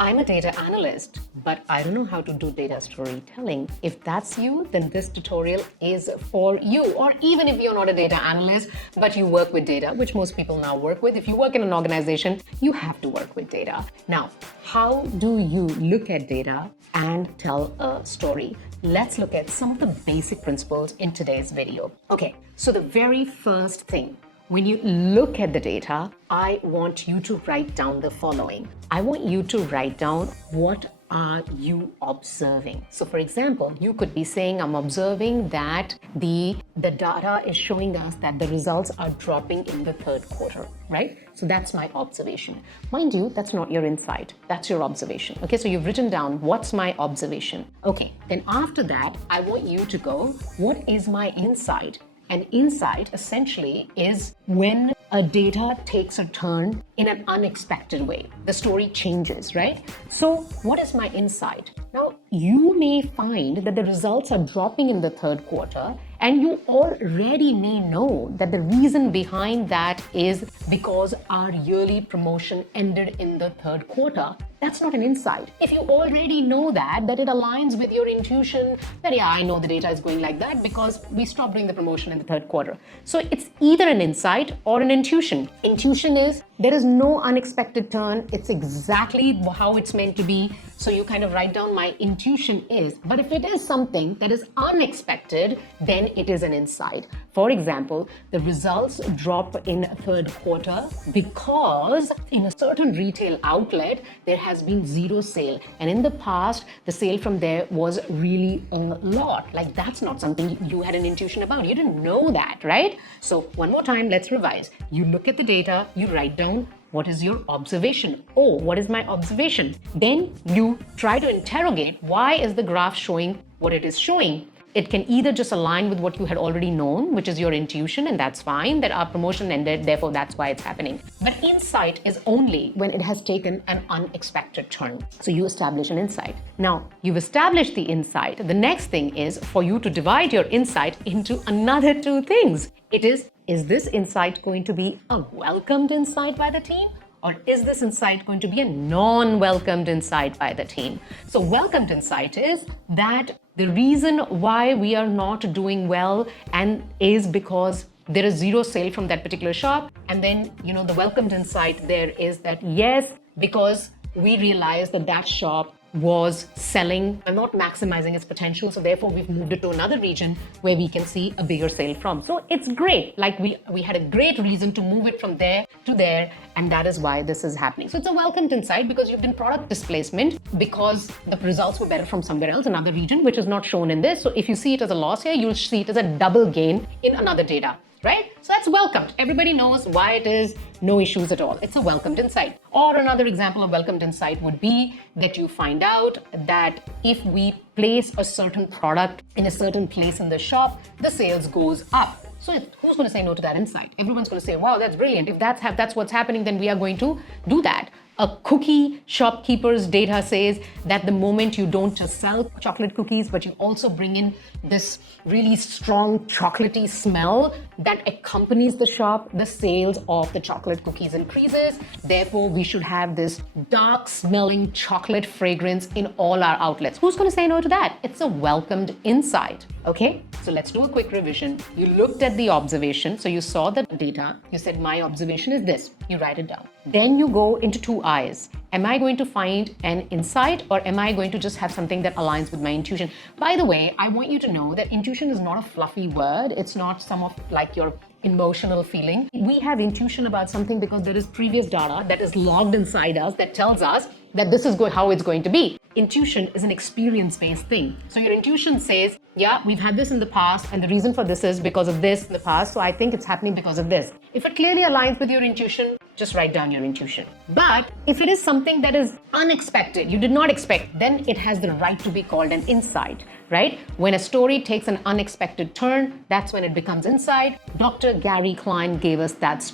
I'm a data analyst, but I don't know how to do data storytelling. If that's you, then this tutorial is for you. Or even if you're not a data analyst, but you work with data, which most people now work with. If you work in an organization, you have to work with data. Now, how do you look at data and tell a story? Let's look at some of the basic principles in today's video. Okay, so the very first thing, when you look at the data, I want you to write down the following. I want you to write down what are you observing. So for example, you could be saying, I'm observing that the data is showing us that the results are dropping in the third quarter, right? So that's my observation. Mind you, that's not your insight. That's your observation. Okay, so you've written down what's my observation. Okay, then after that, I want you to go, what is my insight? An insight essentially is when a data takes a turn in an unexpected way. The story changes, right? So what is my insight? Now, you may find that the results are dropping in the third quarter, and you already may know that the reason behind that is because our yearly promotion ended in the third quarter. That's not an insight. If you already know that it aligns with your intuition, that yeah, I know the data is going like that because we stopped doing the promotion in the third quarter. So it's either an insight or an intuition. Intuition is there is no unexpected turn. It's exactly how it's meant to be. So you kind of write down my intuition is, but if it is something that is unexpected, then it is an insight. For example, the results drop in third quarter because in a certain retail outlet, there has been zero sale. And in the past, the sale from there was really a lot. Like that's not something you had an intuition about. You didn't know that, right? So one more time, let's revise. You look at the data, you write down what is your observation? Oh, what is my observation? Then you try to interrogate why is the graph showing what it is showing. It can either just align with what you had already known, which is your intuition, and that's fine, that our promotion ended, therefore that's why it's happening. But insight is only when it has taken an unexpected turn. So you establish an insight. Now, you've established the insight. The next thing is for you to divide your insight into another two things. It is this insight going to be a welcomed insight by the team? Or is this insight going to be a non-welcomed insight by the team? So welcomed insight is that the reason why we are not doing well and is because there is zero sale from that particular shop. And then, the welcomed insight there is that yes, because we realized that shop was selling and not maximizing its potential. So therefore we've moved it to another region where we can see a bigger sale from. So it's great. Like we had a great reason to move it from there to there. And that is why this is happening. So it's a welcomed insight because you've been product displacement because the results were better from somewhere else, another region, which is not shown in this. So if you see it as a loss here, you'll see it as a double gain in another data, right? So that's welcomed. Everybody knows why it is no issues at all. It's a welcomed insight. Or another example of welcomed insight would be that you find out that if we place a certain product in a certain place in the shop, the sales goes up. So who's going to say no to that insight? Everyone's going to say, wow, that's brilliant. If that's what's happening, then we are going to do that. A cookie shopkeeper's data says that the moment you don't just sell chocolate cookies, but you also bring in this really strong chocolatey smell that accompanies the shop, the sales of the chocolate cookies increases. Therefore, we should have this dark smelling chocolate fragrance in all our outlets. Who's going to say no to that? It's a welcomed insight. Okay, so let's do a quick revision. You looked at the observation. So you saw the data. You said, my observation is this. You write it down. Then you go into two eyes. Am I going to find an insight or am I going to just have something that aligns with my intuition? By the way, I want you to know that intuition is not a fluffy word. It's not some of like your emotional feeling. We have intuition about something because there is previous data that is logged inside us that tells us that this is how it's going to be. Intuition is an experience-based thing. So your intuition says, yeah, we've had this in the past and the reason for this is because of this in the past. So I think it's happening because of this. If it clearly aligns with your intuition, just write down your intuition. But if it is something that is unexpected, you did not expect, then it has the right to be called an insight, right? When a story takes an unexpected turn, that's when it becomes insight. Dr. Gary Klein gave us that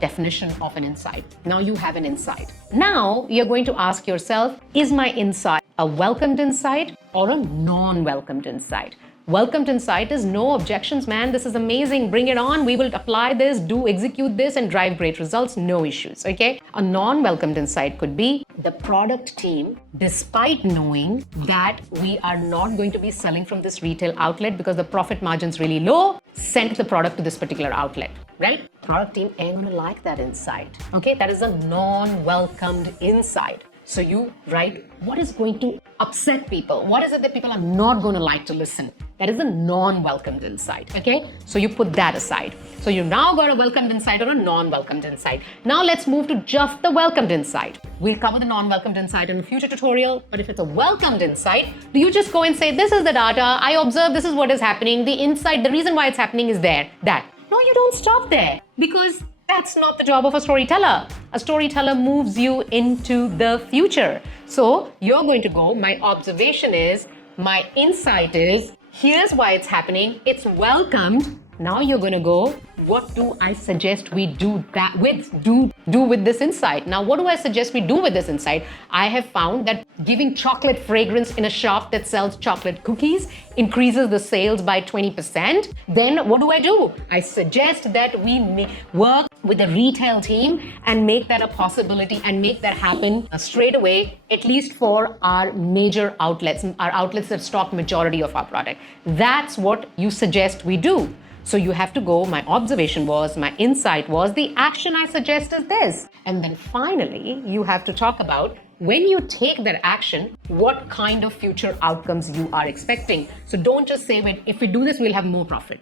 definition of an insight. Now you have an insight. Now you're going to ask yourself, is my insight a welcomed insight or a non-welcomed insight? Welcomed insight is no objections, man. This is amazing. Bring it on. We will apply this, execute this, and drive great results. No issues. Okay. A non-welcomed insight could be the product team, despite knowing that we are not going to be selling from this retail outlet because the profit margin's really low, sent the product to this particular outlet. Right? Product team ain't gonna like that insight. Okay, that is a non-welcomed insight. So you write what is going to upset people. What is it that people are not going to like to listen? That is a non-welcomed insight. Okay, so you put that aside. So you now got a welcomed insight or a non-welcomed insight. Now let's move to just the welcomed insight. We'll cover the non-welcomed insight in a future tutorial. But if it's a welcomed insight, do you just go and say, this is the data, I observe this is what is happening, the insight, the reason why it's happening is there, that. No, you don't stop there, because that's not the job of a storyteller. A storyteller moves you into the future. So you're going to go, my observation is, my insight is, here's why it's happening, it's welcomed. Now you're going to go, what do I suggest we do with this insight? Now, what do I suggest we do with this insight? I have found that giving chocolate fragrance in a shop that sells chocolate cookies increases the sales by 20%. Then what do? I suggest that we work with the retail team and make that a possibility and make that happen straight away, at least for our major outlets, our outlets that stock majority of our product. That's what you suggest we do. So you have to go, my observation was, my insight was, the action I suggest is this. And then finally, you have to talk about, when you take that action, what kind of future outcomes you are expecting. So don't just say, if we do this, we'll have more profit.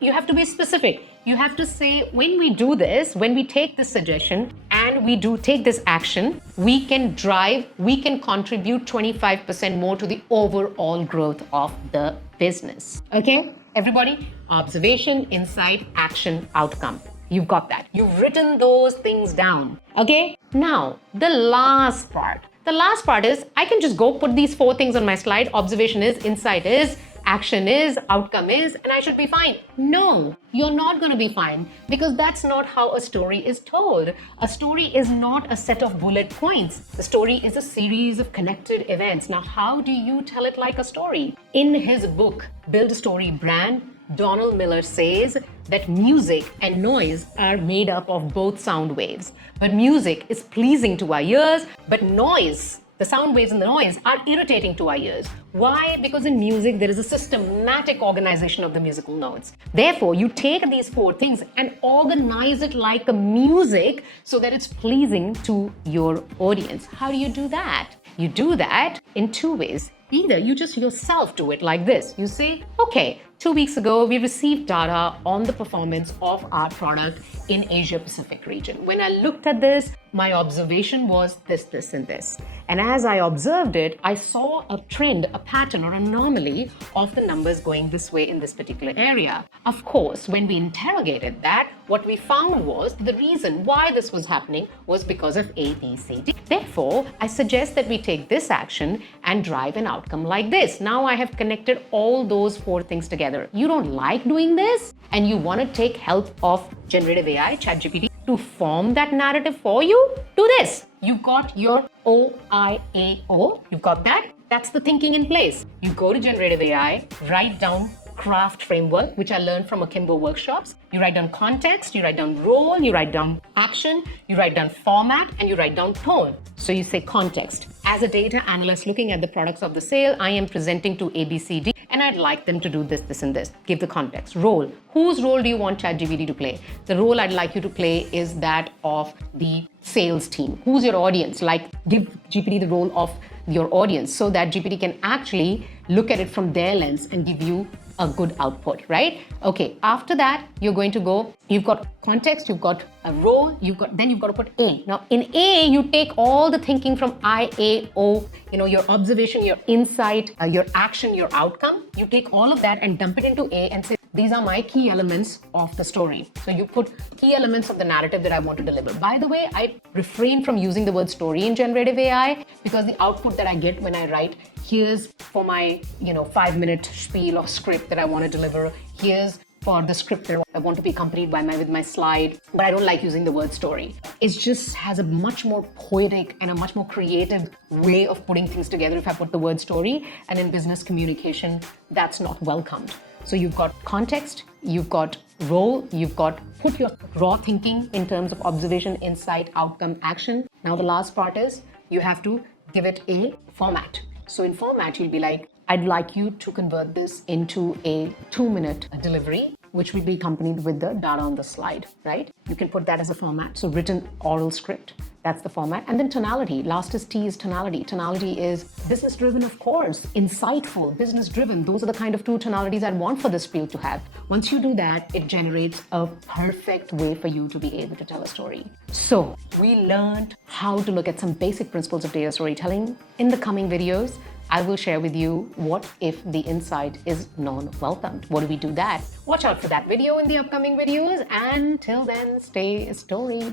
You have to be specific. You have to say, when we do this, when we take this suggestion and we do take this action, we can contribute 25% more to the overall growth of the business. Okay? Everybody, observation, insight, action, outcome. You've got that. You've written those things down. Okay? Now, the last part. The last part is, I can just go put these 4 things on my slide. Observation is, insight is, action is, outcome is, and I should be fine. No, you're not going to be fine, because that's not how a story is told. A story is not a set of bullet points. The story is a series of connected events. Now, how do you tell it like a story? In his book, Build a Story Brand, Donald Miller says that music and noise are made up of both sound waves. But music is pleasing to our ears, but noise, the sound waves and the noise, are irritating to our ears. Why? Because in music, there is a systematic organization of the musical notes. Therefore, you take these 4 things and organize it like a music so that it's pleasing to your audience. How do you do that? You do that in 2 ways. Either you just yourself do it like this. You say, okay, 2 weeks ago, we received data on the performance of our product in Asia Pacific region. When I looked at this, my observation was this, and this. And as I observed it, I saw a trend, a pattern or anomaly of the numbers going this way in this particular area. Of course, when we interrogated that, what we found was the reason why this was happening was because of A, B, C, D. Therefore, I suggest that we take this action and drive an outcome like this. Now I have connected all those 4 things together. You don't like doing this and you want to take help of generative AI, ChatGPT, to form that narrative for you? Do this. You've got your OIAO. You've got that. That's the thinking in place. You go to generative AI, write down craft framework, which I learned from Akimbo workshops. You write down context, you write down role, you write down action, you write down format, and you write down tone. So you say context. As a data analyst looking at the products of the sale, I am presenting to ABCD and I'd like them to do this, this, and this. Give the context. Role. Whose role do you want ChatGPT to play? The role I'd like you to play is that of the sales team. Who's your audience? Like, give GPT the role of your audience so that GPT can actually look at it from their lens and give you a good output, right? Okay, after that, you're going to go, you've got context, you've got a role, then you've got to put A. Now, in A, you take all the thinking from IAO, your observation, your insight, your action, your outcome. You take all of that and dump it into A and say, these are my key elements of the story. So you put key elements of the narrative that I want to deliver. By the way, I refrain from using the word story in generative AI because the output that I get when I write, here's for my 5-minute spiel or script that I want to deliver. Here's for the scripter. I want to be accompanied by with my slide, but I don't like using the word story. It just has a much more poetic and a much more creative way of putting things together if I put the word story. And in business communication, that's not welcomed. So you've got context, you've got role, you've got put your raw thinking in terms of observation, insight, outcome, action. Now the last part is you have to give it a format. So in format, you'll be like, I'd like you to convert this into a 2-minute delivery, which will be accompanied with the data on the slide, right? You can put that as a format. So written oral script, that's the format. And then tonality. Last is T is tonality. Tonality is business driven, of course, insightful, business driven. Those are the kind of 2 tonalities I'd want for this reel to have. Once you do that, it generates a perfect way for you to be able to tell a story. So we learned how to look at some basic principles of data storytelling. In the coming videos, I will share with you what if the insight is non-welcomed. What do we do that? Watch out for that video in the upcoming videos. And till then, stay story.